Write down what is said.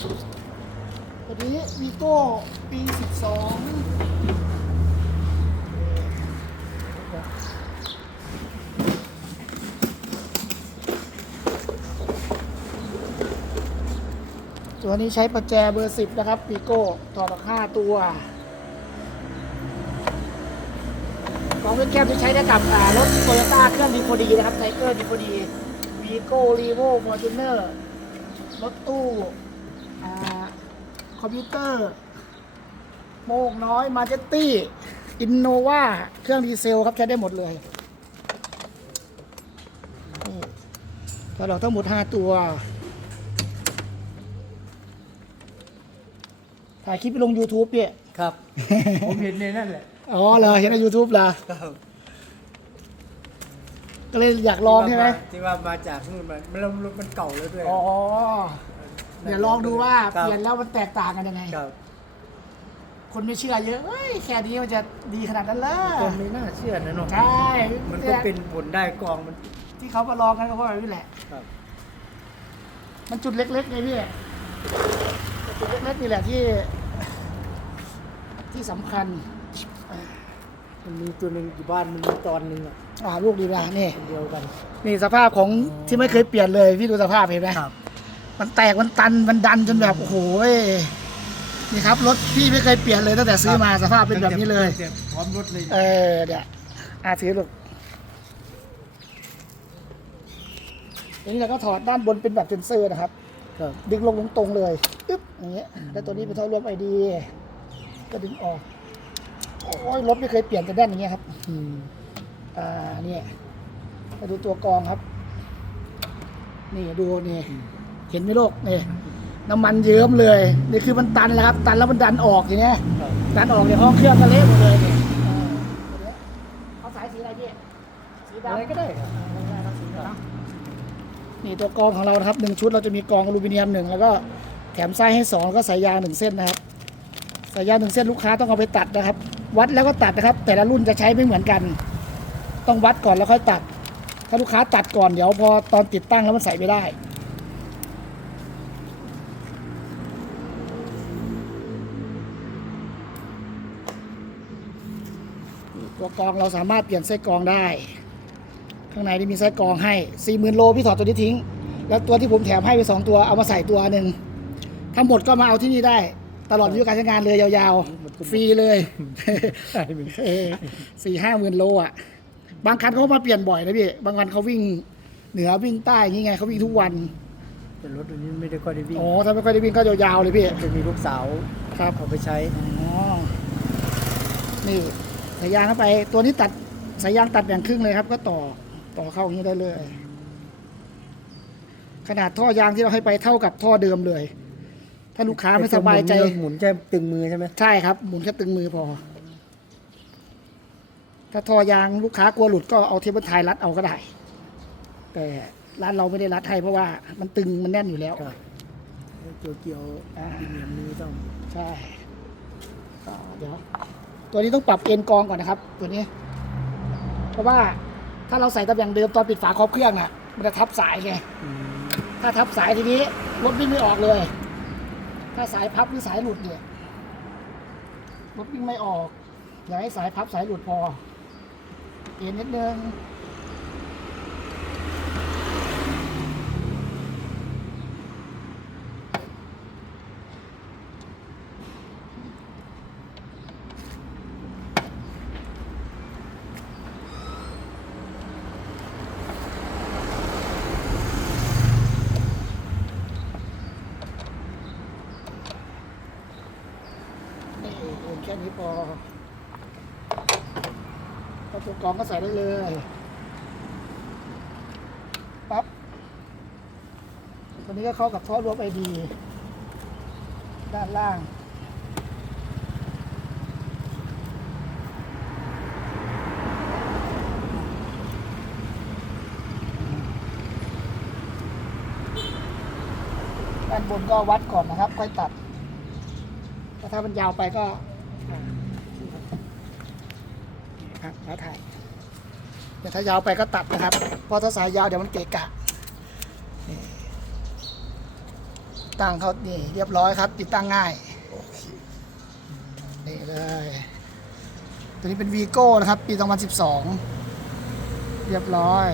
ตัวนี้วีโก้ปี 12ตัวนี้ใช้ประแจเบอร์10นะครับวีโก้ถอดออก5ตัวกล่องเป็นแคบที่ใช้ได้กับรถโตโยต้าเครื่องดีโฟดีนะครับไทเกอร์ดีโฟดีวีโก้รีโวฟอร์จูเนอร์รถตู้ คอมพิวเตอร์ โมกน้อยมาเจตตี้ อินโนวาเครื่องดีเซลครับใช้ได้หมดเลยนี่ก็เราทั้งหมด 5 ตัว ถ่ายคลิปไปลง YouTube เนี่ยครับ ผมเห็นในนั่นแหละ อ๋อเหรอเห็นใน YouTube เหรอครับก็เลยอยากลองใช่ไหมที่ว่ามาจากนู่นมันมันมันเก่าแล้วด้วย อ๋อ เดี๋ยวลองดูว่าครับ เปลี่ยนแล้วมันแตกต่างกันยังไง ครับคนไม่เชื่อเยอะเอ้ยแค่นี้มันจะดีขนาดนั้นเลยคนไม่น่าเชื่อนะเนาะใช่มันก็เป็นผลได้กองมันที่เขามาลองกันก็เพราะแบบนี้แหละ ครับมันจุดเล็กๆไงพี่จุดเล็กๆนี่แหละที่ ที่สำคัญมันมีตัวหนึ่งอยู่บ้านมันมีตอนหนึ่งอะอ่าลูกดีนะนี่ อันเดียวกัน นี่สภาพของที่ไม่เคยเปลี่ยนเลยพี่ดูสภาพเห็นไหมครับ มันแตกมันตันมันดันจนแบบโอ้โหยนี่ครับรถพี่ไม่เคยเปลี่ยนเลยตั้งแต่ซื้อมาสภาพเป็นแบบนี้เลยตั้งแต่พร้อมรถเลยเออเดี๋ยวอาถือลูกอันนี้เราก็ถอดด้านบนเป็นแบบเซนเซอร์นะครับครับดึงลงตรงๆเลยอึ๊บอย่างเงี้ยแล้วตัวนี้เป็นท่อรวมไอดีก็ดึงออกโอ้ยรถไม่เคยเปลี่ยนกันด้านอย่างเงี้ยครับอืมอ่าเนี่ยมาดูตัวกรองครับ นี่ดูนี่ เห็นไหมลูกนี่น้ำมันเยิ้มเลยนี่คือมันตันแล้วครับ ตันแล้วมันดันออกอย่างเงี้ยครับดันออกในห้องเครื่องก็เละหมดเลยเนี่ยเออตัวเนี้ยเอาสายสีอะไรพี่สีดำอะไรก็ได้ครับได้ครับสีดำเนอะนี่ตัวกรองของเรานะครับหนึ่งชุดเราจะมีกรองอลูมิเนียมหนึ่งแล้วก็แถมไส้ให้สองแล้วก็สายยางหนึ่งเส้นนะครับสายยางหนึ่งเส้นลูกค้าต้องเอาไปตัดนะครับ วัดแล้วก็ตัดนะครับ แต่ละรุ่นจะใช้ไม่เหมือนกัน ต้องวัดก่อนแล้วค่อยตัด ถ้าลูกค้าตัดก่อนเดี๋ยวพอตอนติดตั้งแล้วมันใส่ไม่ได้ ตัวกรองเราสามารถเปลี่ยนไส้กรองได้ ข้างในนี่มีไส้กรองให้สี่หมื่นโลพี่ถอดตัวนี้ทิ้ง แล้วตัวที่ผมแถมให้ไปสองตัวเอามาใส่ตัวหนึ่งทั้งหมดก็มาเอาที่นี่ได้ ตลอดอายุการใช้งานเลยยาวๆฟรีเลยใช่มันเออสี่ห้าหมื่นโลอะบางคันเขามาเปลี่ยนบ่อยนะพี่บางคันเขาวิ่งเหนือวิ่งใต้อย่างงี้ไงเขาวิ่งทุกวันแต่รถตัวนี้ไม่ได้ค่อยได้วิ่งอ๋อถ้าไม่ค่อยได้วิ่งก็ยาวๆเลยพี่จะมีลูกสาวครับเอาไปใช้อ๋อนี่ สายยางเข้าไป ตัวนี้ตัดสายยางตัดแบ่งครึ่งเลยครับ ก็ต่อต่อเข้าอย่างนี้ได้เลย ขนาดท่อยางที่เราให้ไปเท่ากับท่อเดิมเลย ถ้าลูกค้าไม่สบายใจไอ้ตัวหมุนเนี่ยหมุนแค่ตึงมือใช่ไหมใช่ครับ หมุนแค่ตึงมือพอ ถ้าท่อยางลูกค้ากลัวหลุดก็เอาเทปเปิลไทยรัดเอาก็ได้ แต่ร้านเราไม่ได้รัดให้เพราะว่ามันตึงมันแน่นอยู่แล้วครับตัวเกี่ยวอ่าเหนียมมือต้อง ใช่ก็เดี๋ยว ตัวนี้ต้องปรับเอ็นกองก่อนนะครับ ตัวนี้ เพราะว่าถ้าเราใส่ตำแหน่งเดิมตอนปิดฝาครอบเครื่องน่ะ มันจะทับสายไงอืมถ้าทับสายทีนี้รถวิ่งไม่ออกเลย ถ้าสายพับหรือสายหลุดเนี่ยรถวิ่งไม่ออก อย่าให้สายพับสายหลุดพอ เอ็นนิดนึง นี่เอ็นแค่นี้พอ พอตัวกรองก็ใส่ได้เลยปั๊บตัวนี้ก็เข้ากับท่อรวมไอดีด้านล่างด้านบนก็วัดก่อนนะครับ ค่อยตัดถ้ามันยาวไปก็ ครับแล้วถ่ายแต่ถ้ายาวไปก็ตัดนะครับ เพราะถ้าสายยาวเดี๋ยวมันเกะกะตั้งเขานี่เรียบร้อยครับ ติดตั้งง่ายโอเคนี่เลยตัวนี้เป็นวีโก้นะครับ ปี 2012 เรียบร้อย